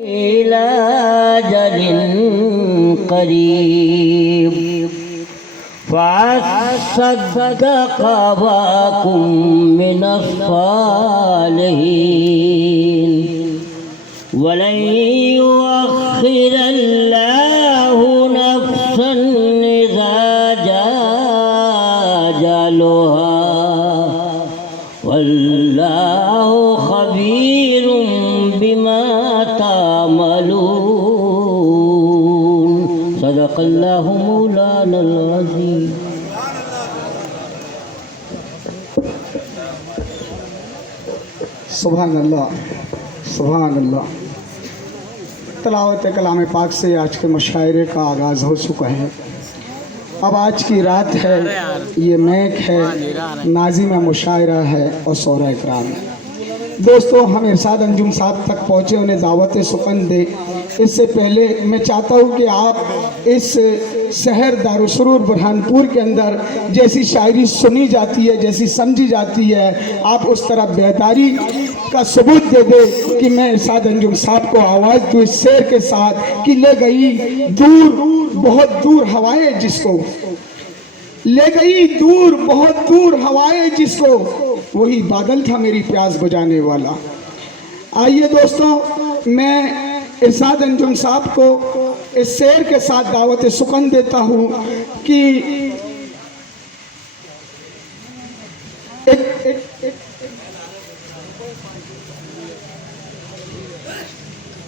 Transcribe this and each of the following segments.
إلى أجل قريب فصدق وكن من الصالحين ولن يؤخر الله نفسا إذا جاء أجلها والله خبير بما تعملون صدق الله مولانا العظيم. سبحان اللہ سبحان اللہ. تلاوت کلام پاک سے آج کے مشاعرے کا آغاز ہو چکا ہے. اب آج کی رات ہے، یہ میک ہے، ناظم مشاعرہ ہے اور شعراء اکرام ہے. دوستو، ہم ارشاد انجم صاحب تک پہنچے، انہیں دعوت سخن دے. اس سے پہلے میں چاہتا ہوں کہ آپ اس شہر دارالسرور برہانپور کے اندر جیسی شاعری سنی جاتی ہے، جیسی سمجھی جاتی ہے، آپ اس طرح بیداری کا ثبوت دے دے کہ میں ارشاد انجم صاحب کو آواز دوں اس شعر کے ساتھ کہ لے گئی دور بہت دور ہوائیں جس کو، لے گئی دور بہت دور ہوائیں جس کو، وہی بادل تھا میری پیاس بجھانے والا. آئیے دوستو، میں ارشاد انجم صاحب کو اس شعر کے ساتھ دعوت سخن دیتا ہوں کہ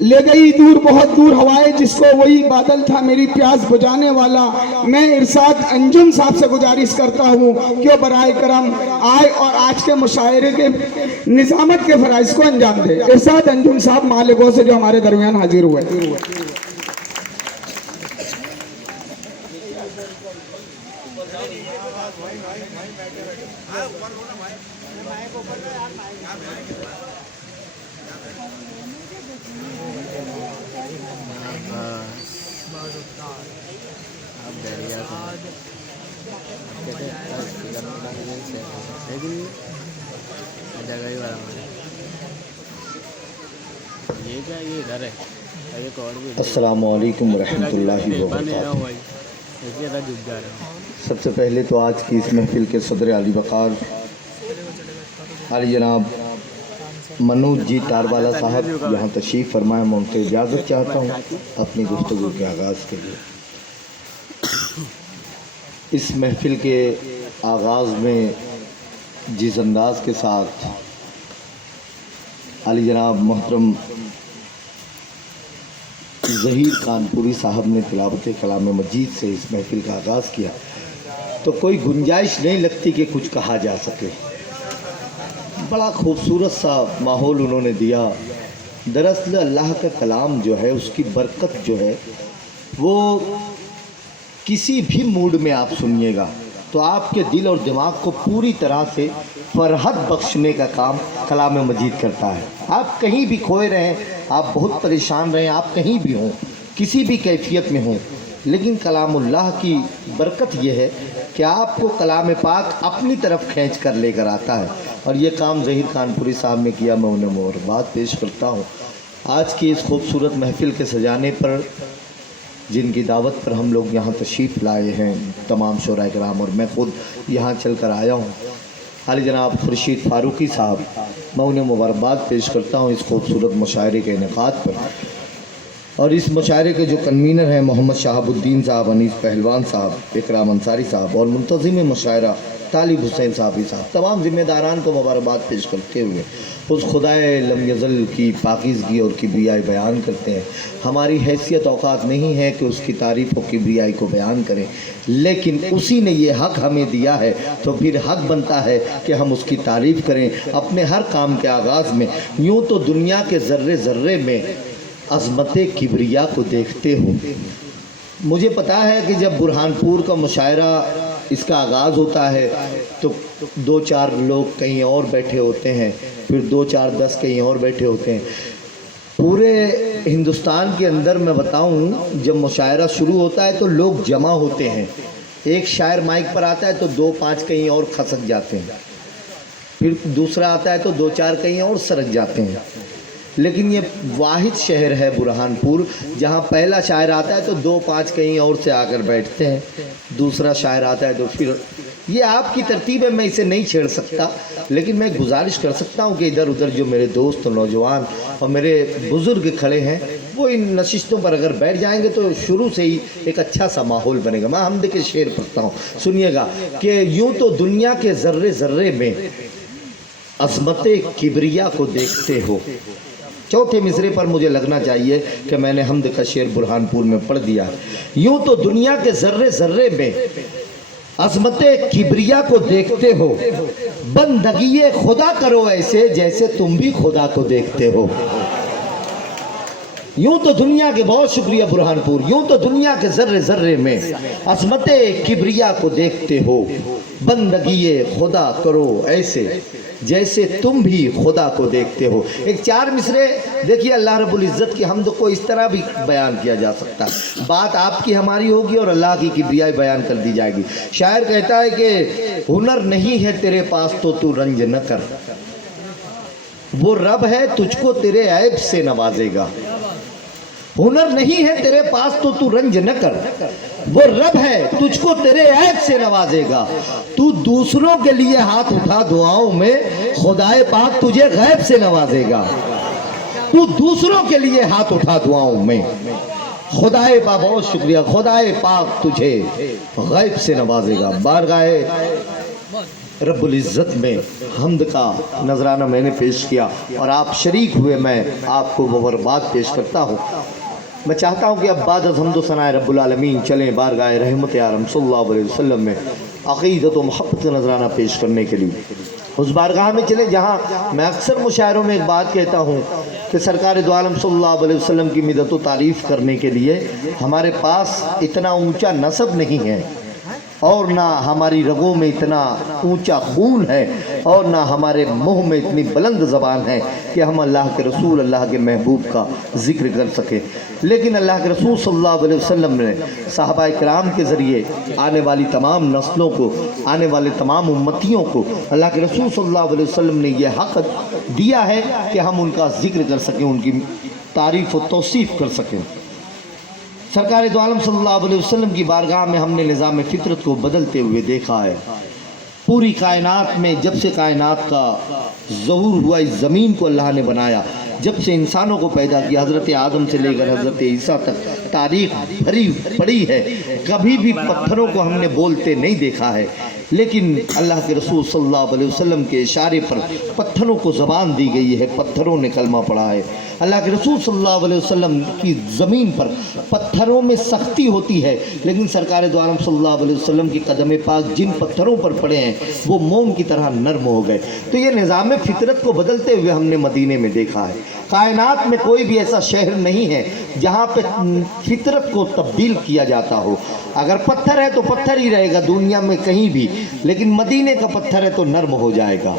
لے گئی دور بہت دور ہوائیں جس کو، وہی بادل تھا میری پیاس بجھانے والا. میں ارشاد انجم صاحب سے گزارش کرتا ہوں کہ وہ برائے کرم آئے اور آج کے مشاعرے کے نظامت کے فرائض کو انجام دے. ارشاد انجم صاحب مالکوں سے جو ہمارے درمیان حاضر ہوئے. السلام علیکم ورحمۃ اللہ وبرکاتہ. سب سے پہلے تو آج کی اس محفل کے صدر علی وقار علی جناب منوج جی تاروالا صاحب یہاں تشریف فرمائے. میں ان سے اجازت چاہتا ہوں اپنی گفتگو کے آغاز کے لیے. اس محفل کے آغاز میں جس انداز کے ساتھ علی جناب محترم ظہیر کانپوری صاحب نے تلاوت کلام مجید سے اس محفل کا آغاز کیا تو کوئی گنجائش نہیں لگتی کہ کچھ کہا جا سکے. بڑا خوبصورت سا ماحول انہوں نے دیا. دراصل اللہ کا کلام جو ہے، اس کی برکت جو ہے، وہ کسی بھی موڈ میں آپ سنیے گا تو آپ کے دل اور دماغ کو پوری طرح سے فرحت بخشنے کا کام کلام مجید کرتا ہے. آپ کہیں بھی کھوئے رہیں، آپ بہت پریشان رہیں، آپ کہیں بھی ہوں، کسی بھی کیفیت میں ہوں، لیکن کلام اللہ کی برکت یہ ہے کہ آپ کو کلام پاک اپنی طرف کھینچ کر لے کر آتا ہے. اور یہ کام ظہیر کانپوری صاحب نے کیا. میں انہیں مبارکباد پیش کرتا ہوں آج کی اس خوبصورت محفل کے سجانے پر، جن کی دعوت پر ہم لوگ یہاں تشریف لائے ہیں، تمام شعراء کرام، اور میں خود یہاں چل کر آیا ہوں. علی جناب خورشید فاروقی صاحب، میں انہیں مبارکباد پیش کرتا ہوں اس خوبصورت مشاعرے کے انعقاد پر. اور اس مشاعرے کے جو کنوینر ہیں محمد شہاب الدین صاحب، انیس پہلوان صاحب، اکرام انصاری صاحب، اور منتظم مشاعرہ طالب حسین صاحبی صاحب، تمام ذمہ داران کو مبارکباد پیش کرتے ہوئے اس خدائے لم یزل کی پاکیزگی اور کبریائی بیان کرتے ہیں. ہماری حیثیت اوقات نہیں ہے کہ اس کی تعریف و کبریائی کو بیان کریں، لیکن اسی نے یہ حق ہمیں دیا ہے تو پھر حق بنتا ہے کہ ہم اس کی تعریف کریں اپنے ہر کام کے آغاز میں. یوں تو دنیا کے ذرے ذرے میں عظمت کبریا کو دیکھتے ہو. مجھے پتا ہے کہ جب برہانپور کا مشاعرہ اس کا آغاز ہوتا ہے تو 2-4 لوگ کہیں اور بیٹھے ہوتے ہیں، پھر 2-4-10 کہیں اور بیٹھے ہوتے ہیں. پورے ہندوستان کے اندر میں بتاؤں، جب مشاعرہ شروع ہوتا ہے تو لوگ جمع ہوتے ہیں. ایک شاعر مائک پر آتا ہے تو 2-5 کہیں اور کھسک جاتے ہیں، پھر دوسرا آتا ہے تو 2-4 کہیں اور سرک جاتے ہیں. لیکن یہ واحد شہر ہے برہانپور جہاں پہلا شاعر آتا ہے تو 2-5 کہیں اور سے آ کر بیٹھتے ہیں، دوسرا شاعر آتا ہے تو پھر یہ آپ کی ترتیب ہے، میں اسے نہیں چھیڑ سکتا، لیکن میں گزارش کر سکتا ہوں کہ ادھر ادھر جو میرے دوست نوجوان اور میرے بزرگ کھڑے ہیں وہ ان نشستوں پر اگر بیٹھ جائیں گے تو شروع سے ہی ایک اچھا سا ماحول بنے گا۔ میں حمد کے شعر پڑھتا ہوں، سنیے گا کہ یوں تو دنیا کے ذرے ذرے میں عظمت کبریا کو دیکھتے ہو۔ چوتھے مصرے پر مجھے لگنا چاہیے کہ میں نے حمد کا شعر برہانپور میں پڑھ دیا۔ یوں تو دنیا کے ذرے ذرے میں عظمت کبریا کو دیکھتے ہو، بندگی خدا کرو ایسے جیسے تم بھی خدا کو دیکھتے ہو۔ یوں تو دنیا کے، بہت شکریہ برہانپور، یوں تو دنیا کے ذرے ذرے میں عظمت کبریا کو دیکھتے ہو، بندگی خدا کرو ایسے جیسے تم بھی خدا کو دیکھتے ہو۔ ایک 4 مصرے دیکھیے، اللہ رب العزت کی حمد کو اس طرح بھی بیان کیا جا سکتا ہے، بات آپ کی ہماری ہوگی اور اللہ کی کبریائی بیان کر دی جائے گی۔ شاعر کہتا ہے کہ ہنر نہیں ہے تیرے پاس تو رنج نہ کر، وہ رب ہے تجھ کو تیرے عیب سے نوازے گا۔ ہنر نہیں ہے تیرے پاس تو رنج نہ کر، وہ رب ہے تجھ کو تیرے عیب سے نوازے گا۔ تو دوسروں کے لیے ہاتھ اٹھا دعاؤں میں، خدائے پاک تجھے غیب سے نوازے گا۔ تو دوسروں کے لیے ہاتھ اٹھا دعاؤں میں، خدائے پاک، بہت شکریہ، خدائے پاک تجھے غیب سے نوازے گا۔ بارگاہ رب العزت میں حمد کا نذرانہ میں نے پیش کیا اور آپ شریک ہوئے، میں آپ کو مبارکباد پیش کرتا ہوں۔ میں چاہتا ہوں کہ اب بعد از حمد و ثناء رب العالمین چلیں بارگاہ رحمت عالم صلی اللہ علیہ وسلم میں عقیدت و محبت کا نذرانہ پیش کرنے کے لیے اس بارگاہ میں چلیں جہاں میں اکثر مشاعروں میں ایک بات کہتا ہوں کہ سرکار دو عالم صلی اللہ علیہ وسلم کی مدد و تعریف کرنے کے لیے ہمارے پاس اتنا اونچا نسب نہیں ہے، اور نہ ہماری رگوں میں اتنا اونچا خون ہے، اور نہ ہمارے منہ میں اتنی بلند زبان ہے کہ ہم اللہ کے رسول، اللہ کے محبوب کا ذکر کر سکیں۔ لیکن اللہ کے رسول صلی اللہ علیہ وسلم نے صحابہ کرام کے ذریعے آنے والی تمام نسلوں کو، آنے والے تمام امتیوں کو اللہ کے رسول صلی اللہ علیہ وسلم نے یہ حق دیا ہے کہ ہم ان کا ذکر کر سکیں، ان کی تعریف و توصیف کر سکیں۔ سرکار دو عالم صلی اللہ علیہ وسلم کی بارگاہ میں ہم نے نظام فطرت کو بدلتے ہوئے دیکھا ہے۔ پوری کائنات میں جب سے کائنات کا ظہور ہوا، اس زمین کو اللہ نے بنایا، جب سے انسانوں کو پیدا کیا، حضرت آدم سے لے کر حضرت عیسیٰ تک تاریخ بھری پڑی ہے، کبھی بھی پتھروں کو ہم نے بولتے نہیں دیکھا ہے، لیکن اللہ کے رسول صلی اللہ علیہ وسلم کے اشارے پر پتھروں کو زبان دی گئی ہے، پتھروں نے کلمہ پڑھا ہے۔ اللہ کے رسول صلی اللہ علیہ وسلم کی زمین پر پتھروں میں سختی ہوتی ہے، لیکن سرکار دو عالم صلی اللہ علیہ وسلم کی قدم پاک جن پتھروں پر پڑے ہیں وہ موم کی طرح نرم ہو گئے۔ تو یہ نظام فطرت کو بدلتے ہوئے ہم نے مدینے میں دیکھا ہے۔ کائنات میں کوئی بھی ایسا شہر نہیں ہے جہاں پہ فطرت کو تبدیل کیا جاتا ہو۔ اگر پتھر ہے تو پتھر ہی رہے گا دنیا میں کہیں بھی، لیکن مدینے کا پتھر ہے تو نرم ہو جائے گا۔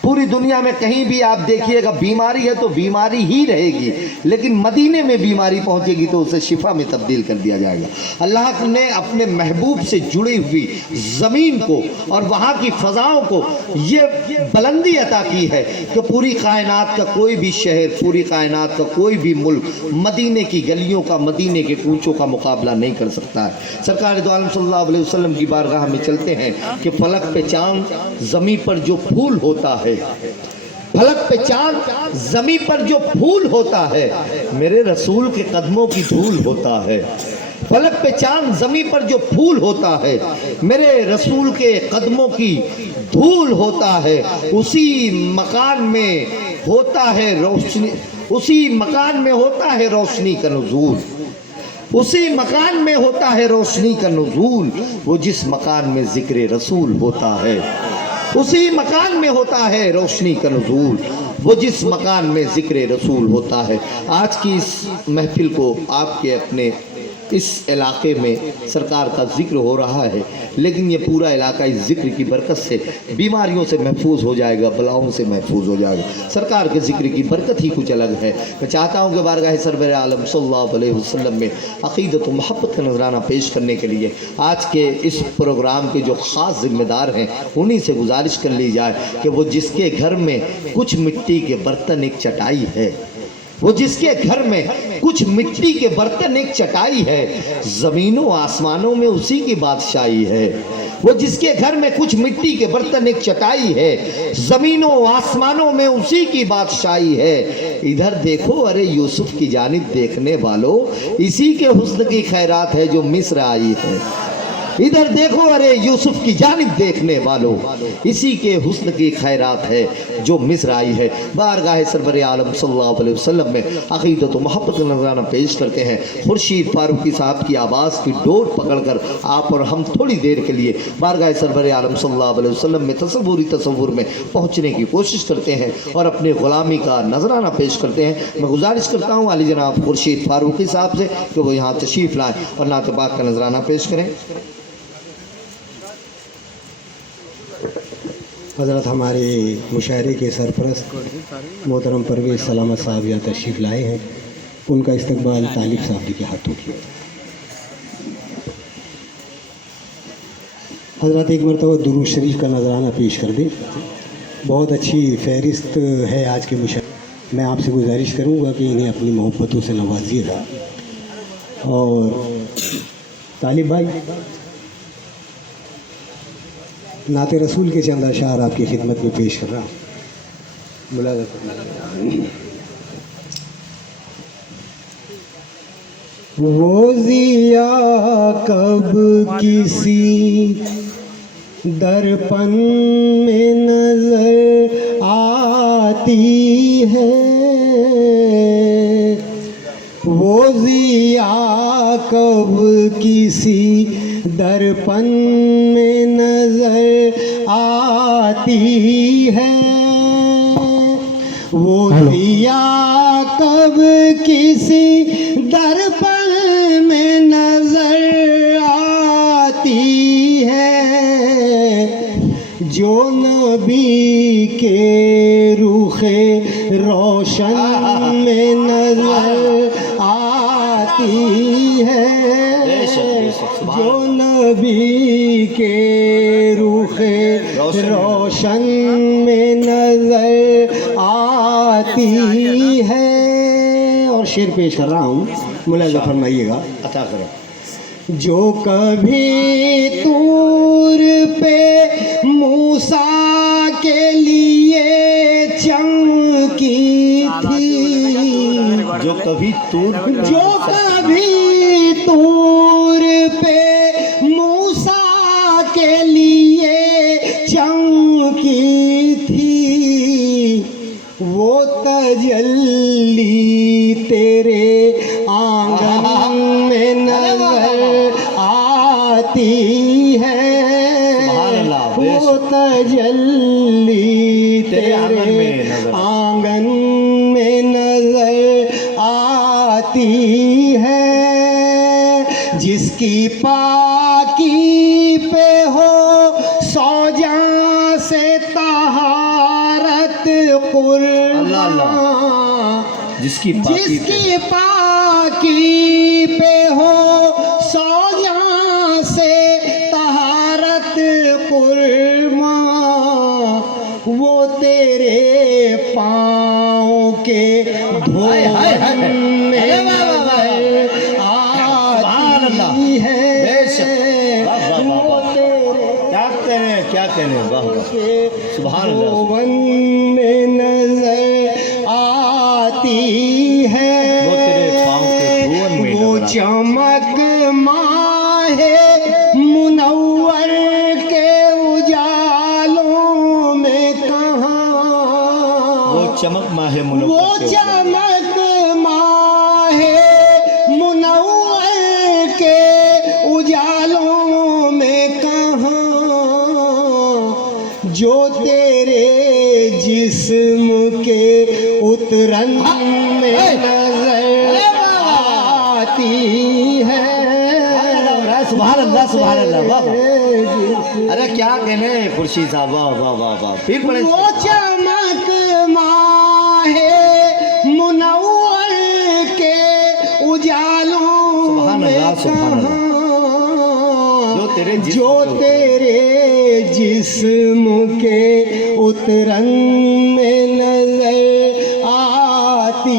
پوری دنیا میں کہیں بھی آپ دیکھیے گا بیماری ہے تو بیماری ہی رہے گی، لیکن مدینے میں بیماری پہنچے گی تو اسے شفا میں تبدیل کر دیا جائے گا۔ اللہ نے اپنے محبوب سے جڑی ہوئی زمین کو اور وہاں کی فضاؤں کو یہ بلندی عطا کی ہے کہ پوری کائنات کا کوئی بھی شہر، پوری کائنات کا کوئی بھی ملک مدینے کی گلیوں کا، مدینے کے کوچوں کا مقابلہ نہیں کر سکتا ہے۔ سرکار دو عالم صلی اللہ علیہ وسلم کی بارگاہ میں چلتے ہیں کہ فلک پہ چاند، زمین پر جو پھول ہوتا ہے، فلک پہ چاند، زمین پر جو پھول ہوتا ہے، میرے رسول کے قدموں کی دھول ہوتا ہے۔ فلک پہ چاند، زمین پر جو پھول ہوتا ہے، میرے رسول کے قدموں کی دھول ہوتا ہے۔ اسی مکان میں ہوتا ہے روشنی، اسی مکان میں ہوتا ہے روشنی کا نزول، اسی مکان میں ہوتا ہے روشنی کا نزول، وہ جس مکان میں ذکر رسول ہوتا ہے، اسی مکان میں ہوتا ہے روشنی کا نزول، وہ جس مکان میں ذکر رسول ہوتا ہے۔ آج کی اس محفل کو آپ کے اپنے اس علاقے میں سرکار کا ذکر ہو رہا ہے، لیکن یہ پورا علاقہ اس ذکر کی برکت سے بیماریوں سے محفوظ ہو جائے گا، بلاؤں سے محفوظ ہو جائے گا۔ سرکار کے ذکر کی برکت ہی کچھ الگ ہے۔ میں چاہتا ہوں کہ بارگاہ سرور عالم صلی اللہ علیہ وسلم میں عقیدت و محبت کا نذرانہ پیش کرنے کے لیے آج کے اس پروگرام کے جو خاص ذمہ دار ہیں انہی سے گزارش کر لی جائے کہ وہ جس کے گھر میں کچھ مٹی کے برتن، ایک چٹائی ہے، وہ جس کے گھر میں کچھ مٹی کے برتن ایک چٹائی ہے، زمینوں آسمانوں میں اسی کی بادشاہی ہے۔ وہ جس کے گھر میں کچھ مٹی کے برتن ایک چٹائی ہے، زمینوں آسمانوں میں اسی کی بادشاہی ہے۔ ادھر دیکھو ارے یوسف کی جانب دیکھنے والو، اسی کے حسن کی خیرات ہے جو مصر آئی ہے۔ ادھر دیکھو ارے یوسف کی جانب دیکھنے والو، اسی کے حسن کی خیرات ہے جو مصر آئی ہے۔ بارگاہ سرور عالم صلی اللہ علیہ وسلم میں عقیدت و محبت کا نذرانہ پیش کرتے ہیں۔ خورشید فاروقی صاحب کی آواز کی ڈور پکڑ کر آپ اور ہم تھوڑی دیر کے لیے بارگاہ سرور عالم صلی اللہ علیہ وسلم میں تصور میں پہنچنے کی کوشش کرتے ہیں اور اپنے غلامی کا نذرانہ پیش کرتے ہیں۔ میں گزارش کرتا ہوں عالی جناب خورشید فاروقی صاحب سے کہ وہ یہاں تشریف لائیں اور نعت پاک کا نذرانہ پیش کریں۔ حضرت ہمارے مشاعرے کے سرپرست محترم پرویز سلامت صاحب یہاں تشریف لائے ہیں، ان کا استقبال طالب صاحب جی کے ہاتھوں کیا۔ حضرت ایک مرتبہ درود شریف کا نذرانہ پیش کر دیں۔ بہت اچھی فہرست ہے آج کے مشاعرے، میں آپ سے گزارش کروں گا کہ انہیں اپنی محبتوں سے نوازیے گا۔ اور طالب بھائی نعت رسول کے چند اشعار آپ کی خدمت میں پیش کر رہا ہوں، ملاحظہ کرنا۔ وہ ضیا کب کسی درپن میں نظر آتی ہے، وہ ضیا کب کسی درپن میں نظر آتی ہے، وہ ضیا کب کسی درپن میں نظر آتی ہے، جو نبی کے رخ روشن میں نظر آتی ہے، جو نبی کے رخ روشن میں نظر آتی ہے۔ اور شعر پیش کر رہا ہوں، ملاحظہ فرمائیے گا۔ عطا کریں۔ جو کبھی طور پہ موسیٰ کے لیے چمکی تھی، جو کبھی طور پہ موسیٰ کے لیے چمکی تھی، وہ تجلی تیرے آنگن میں نظر آتی ہے، وہ تجلی تیرے آنگن میں نظر آتی ہے، جس کی پاکی پہ ہو سو جاں سے طہارت قربان، جس کی پاکی پہ ہو سو جاں سے طہارت قربان، وہ تیرے پاؤں کے دھونے میں نظر آتی ہے، وہ تیرے کیا کہنے سبحان اللہ دھون میں نظر آتی ہے، وہ چمک ماہ منور کے اجالوں میں کہاں، وہ چمک ماہ منور کے اجالوں میں کہاں، جو تیرے جسم کے اترن میں نظر آتی ہے۔ سبحان اللہ سبحان اللہ، واہ ارے کیا کہنے خورشید صاحب، واہ واہ واہ واہ، پھر پڑھیں۔ وہ چمک ماہ منور کے اجالوں میں کہاں، جو تیرے جسم کے اترن میں نظر آتی